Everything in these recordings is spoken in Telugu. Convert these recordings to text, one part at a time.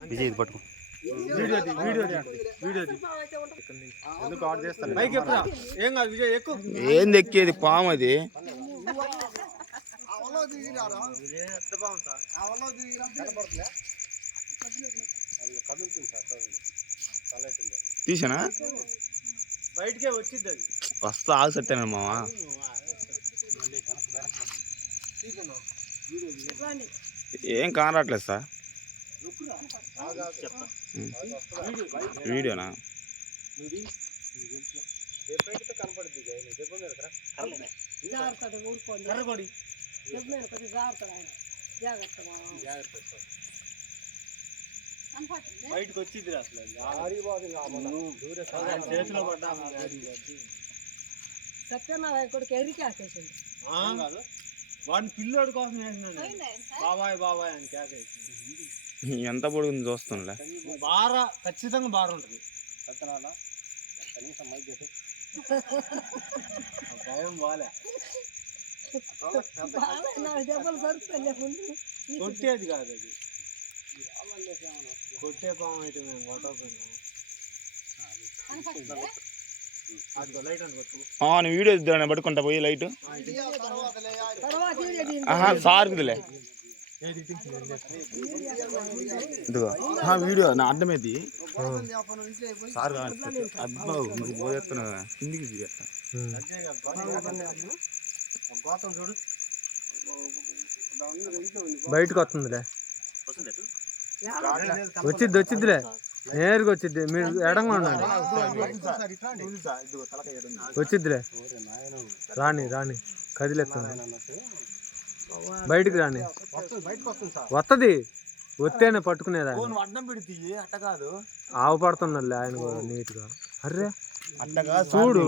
విజయ్ పట్టుకో ఏంది ఎక్కేది పాము అది. తీసానా బయటకే వచ్చింది అది. వస్తా ఆగు సత్యాను మావా. ఏం కానట్లేదు సార్. వీడియోనా బయటకు వచ్చింది అసలు చేతిలో పడ్డా సత్యనారాయణ కొడుకు ఎరికి ఆకేసింది. వాడిని పిల్లోడి కోసం వేసినాను. బాబాయ్ బాబాయ్ అని కేకేసింది. ఎంత పొడుగుంది చూస్తుండే. బారా ఖచ్చితంగా బార ఉంటుంది. భయం బాలే కొట్టేది కాదు అది. కొట్టే పాము అయితే మేము కొట్టకపోయినా. వీడియో ఇద్దాను పట్టుకుంటా పోయి లైట్ సార్కుదిలే ఇదిగో వీడియో నా అడ్డమేది సార్ అబ్బా నువ్వు పోయేస్తున్నా కిందికి బయటకు వస్తుందిలే. వచ్చిద్దిలే నేరుగా వచ్చిద్ది. మీరు ఎడంగా ఉండండి. వచ్చిద్దిలే రాని కదిలేస్తుంది. బయటికి రాని వస్తుంది. వస్తేనే పట్టుకునేదా. ఆవు పడుతున్నలే ఆయన కూడా నీట్గా. అర్రే చూడు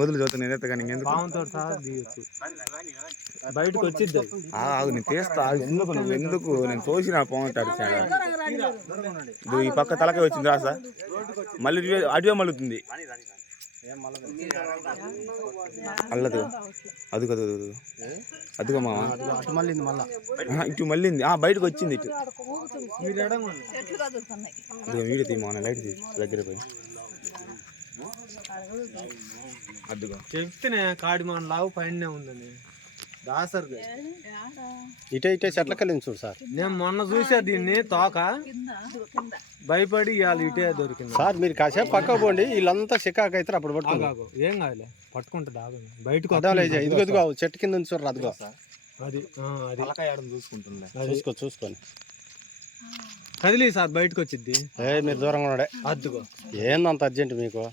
వదిలి చదువుతా కానీ పాముతో సహా దిగచ్చు. బయటకు వచ్చిద్ది. నేను తీస్తా ఎందుకు నువ్వు ఎందుకు నేను తోసిన పోతాడు ఈ పక్క తలకాయ వచ్చింది రా సార్. మళ్ళీ అడివే మళ్ళుతుంది అల్లదు అది కదా అదిగో మామ ఇటు మళ్ళీంది బయటకు వచ్చింది. ఇటు వీడియో తీ మా లైట్ తీ దగ్గర పోయి అదిగో చెప్తేనే కాడి మన లావు పైన ఉందని దాసర్ ఇటే చెట్లకెళ్ళింది చూడు సార్. నేను మొన్న చూసా దీన్ని తోక భయపడి ఇవాళ ఇటే దొరికింది సార్. మీరు కాసేపు పక్క పోండి. వీళ్ళంతా చికాకు అయితే అప్పుడు పట్టుకో. ఏం కాదులే పట్టుకుంటా బయటకు ఇదిగో చెట్టు కింద ఉంది చూడరు. అదిగో అది చూసుకుంటుండే చూసుకొని కదిలీ సార్ బయటకు వచ్చింది. మీరు దూరంగా ఉన్నాడే. అద్దుకో ఏందంత అర్జెంట్ మీకు.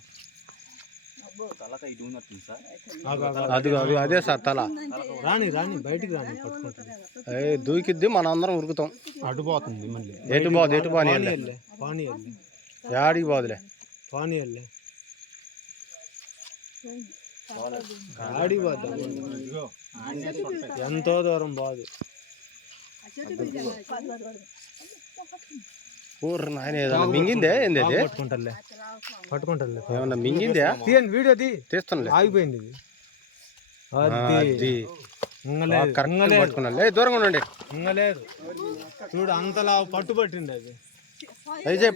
అదిగో అదే సార్ తల. రాని బయటికి రాని పట్టుకుంటా. దూకిద్ది మన అందరం ఉరుకుతాం. అడ్డుపోతుంది మళ్ళీ. ఎటు పాని యాడికి పోదులే. పానీ ఆడి పోద్దాం. ఎంతో దూరం బాదు. ఊర్రు నాయన ఏదన్నా మింగిందే ఏంది అది. పట్టుకుంటాలే ఏమన్నా మింగిందే. తీయండి వీడియో తీస్తానులే. ఆగిపోయింది ఇది. పట్టుకున్నా దూరంగా ఉండండి. ఇంగలేదు చూడు అంతలా పట్టుబట్టింది అది.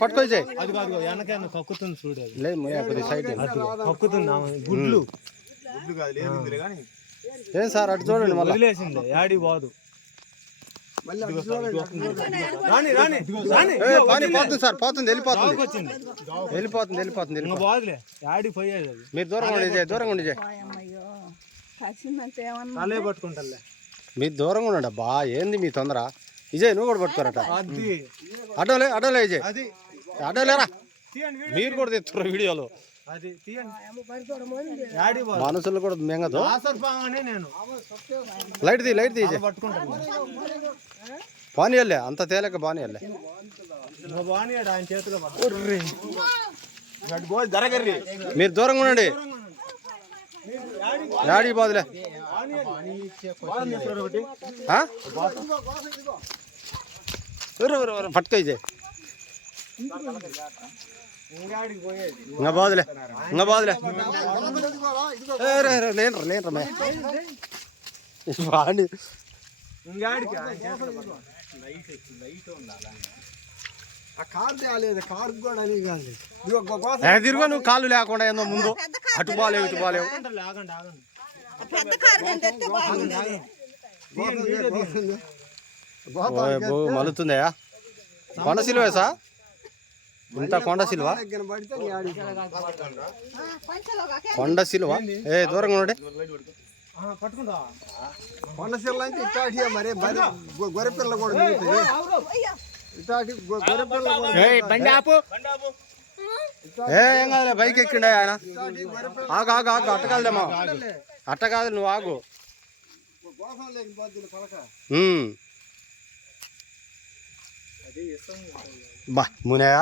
పట్టుకో అది కాదు వెనకైనా కక్కుతుంది చూడు. అది లేదు సైడ్ కక్కుతుంది గుడ్లు. ఏం సార్ అటు చూడండి. మళ్ళీ వదిలేసింది యాడి పోదు. పోతుంది సార్. పోతుంది వెళ్ళిపోతుంది. బాదులే యాడి పోయేది అది. మీరు దూరంగా ఉండి తలే పట్టుకుంటాలే. మీరు దూరంగా ఉండండి. అబ్బా ఏంది మీ తొందర. విజయ్ నువ్వు కూడా పట్టుకోరట. అడ్డోలే విజయ్ అడ్డోలేరా. మీరు కూడా తెచ్చుకోరు వీడియోలో. మనుషులు కూడా మెంగదు. లైట్ తీ బానియల్లే అంత తేలిక బానియల్లే. మీరు దూరంగా ఉండండి. యాడి బాదులే. పట్టుకో ఇంకా బాదులే లేనరా వాడి తిరుగు నువ్వు కాళ్ళు లేకుండా ఏందో ముందు అటు బాలేవు ఇటు బాలేవు మలుతుందయా కొండ సిలువేసా ఇంత కొండ సిలువ కొండ సిలువ ఏ దూరంగా ఉండే కొండ సిల్ల అంటే ఇట్లాంటి మరి గొర్రె పిల్ల కూడా ఇట్లాంటి గొర్రె పిల్ల ఏం కాదులే బైక్ ఎక్కిండే ఆయన ఆగు ఆగు ఆగు అట్ట కాదులేమా అట్ట కాదు నువ్వు ఆగు బా మునయా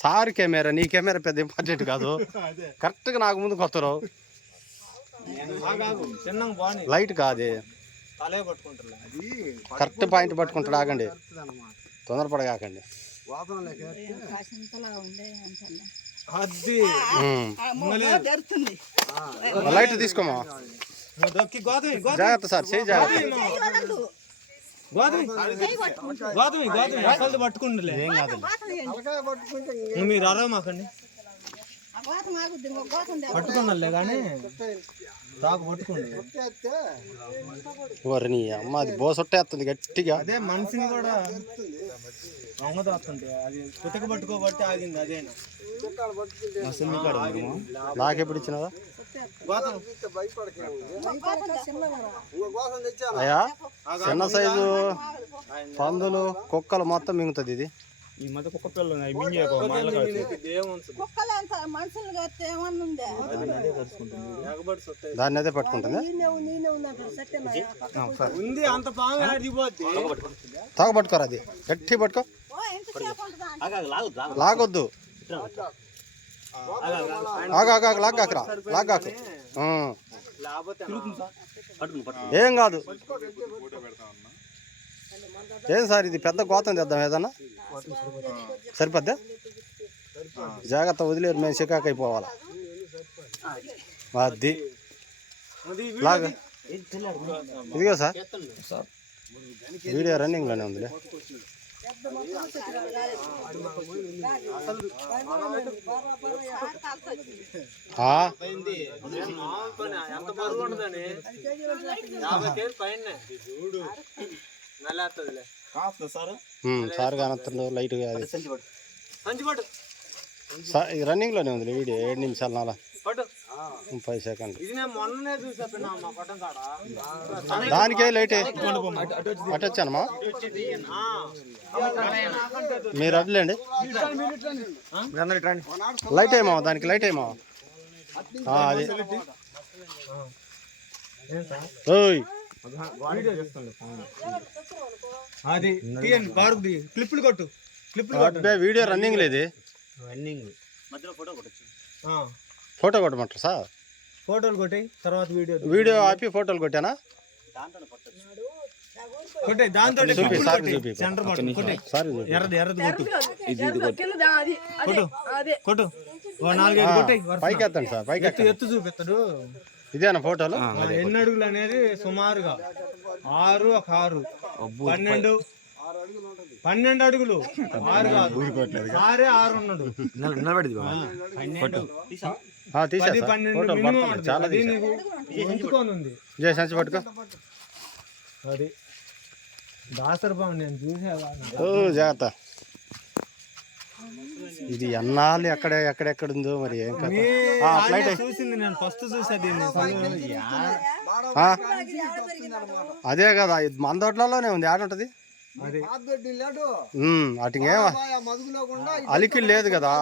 సార్ కెమెరా నీ కెమెరా పెద్ద ఇంపార్టెంట్ కాదు కరెక్ట్గా నాకు ముందుకు వస్తారు లైట్ కాదే కరెక్ట్ పాయింట్ పట్టుకుంటాడు ఆగండి తొందరపడగాకండి లైట్ తీసుకోమా జాగ్రత్త సార్ చేయి జాగ్రత్త పట్టుకుంటలే ఏం కాదు మీరు అరవమాకండి పట్టుకున్నలే కానీ తాకు పట్టుకోండి నీ అమ్మ అది బోసొట్టేస్తుంది గట్టిగా అదే మనిషిని కూడా దొంగదొస్తుంది అది పుతక పట్టుకోబట్టి ఆగింది అదేనా నాకెప్పుడు ఇచ్చినదా అయ్యా చిన్న సైజు పందులు కుక్కలు మొత్తం మింగుతుంది ఇది ఈ మధ్య కుక్క పిల్లలు దాన్ని అదే పట్టుకుంటుంది తాగ పట్టుకోరా అది గట్టి పట్టుకో లాగొద్దు ఆగాక లాగాకరా లాగాకు ఏం కాదు ఏం సార్ ఇది పెద్ద గోతం తెద్దాం ఏదన్నా సరిపోద్దా జాగ్రత్త వదిలేరు మేము చికాకు అయిపోవాలా అది లాగా ఇదిగో సార్ వీడియో రన్నింగ్లోనే ఉందిలే సార్ కానొస్తుందో లైట్గా అది రన్నింగ్లోనే ఉంది వీడియో 7 నిమిషాలు 30 సెకండ్లు దానికే లైట్ అటు వచ్చానమ్మా మీరు అడ్లేండి లైట్ ఏమో దానికి లైట్ ఏమో అది ఓయ్ అది క్లిప్లు కొట్టు వీడియో రన్నింగ్ లేదు ఫోటో కొట్టమంటారు సార్ ఫోటోలు కొట్టాయి తర్వాత వీడియో ఆపి ఫోటోలు కొట్టానా కొట్టాయి దాంతో చూపి సార్ చూపి సార్ ఎర్రది కొట్టు 4-5 కొట్టాయి పైకి ఎత్తండి సార్ పైకి ఎత్తు చూపిస్తాడు ఇదేనా ఫోటోలు ఎన్ని అడుగులు అనేది సుమారుగా 6 ఒక 6 12 అడుగులు 6 కాదు 6 ఉన్నాడు చాలా సంచి పట్టుకో అది దాసరి బాగుంది నేను చూసా జాగ్రత్త ఇది ఎన్నాళ్ళు ఎక్కడెక్కడ ఉందో మరి ఏం ఫ్లైట్ చూసింది నేను ఫస్ట్ చూసా దీన్ని అదే కదా ఇది మన తోటలోనే ఉంది ఆడుంటది అటు అలికి లేదు కదా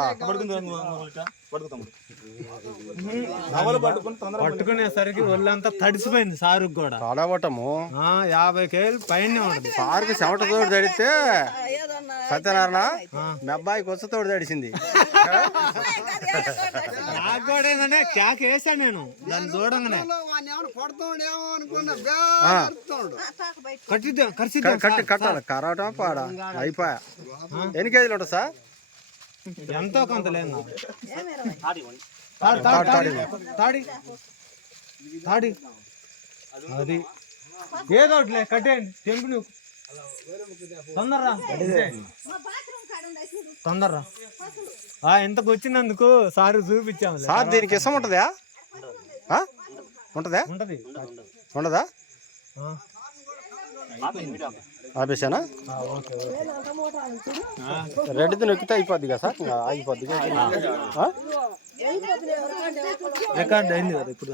పట్టుకునేసరికి ఒళ్ళంతా తడిసిపోయింది సారుకు కూడా తడవటము 50 కేజీలు పైన ఉంటుంది సారుకి చెమట తోడు తడితే సత్యనారాయణ మీ అబ్బాయికి వచ్చి తోడు తడిసింది నాకు కూడా ఏంటంటే క్యాక్ వేసాను నేను దాన్ని చూడంగానే కట్టాలి కరవటం పాడా అయిపోయా ఎన్ని కేజీలు ఉంటుంది సార్ ఎంతో కొంత లేదు తాడి అది ఏదో ఒకటిలే కట్టేయండి తెంపు నువ్వు తొందరరా తొందరరా ఇంతకు వచ్చినందుకు సార్ చూపించాము సార్ దీనికి ఇష్టం ఉంటుందా ఉంటుందా ఉంటది ఉండదా ఆపేసానా రెడ్ది నొక్కితే అయిపోద్ది కదా సార్ ఆగిపోద్ది రికార్డ్ అయింది కదా ఇప్పుడు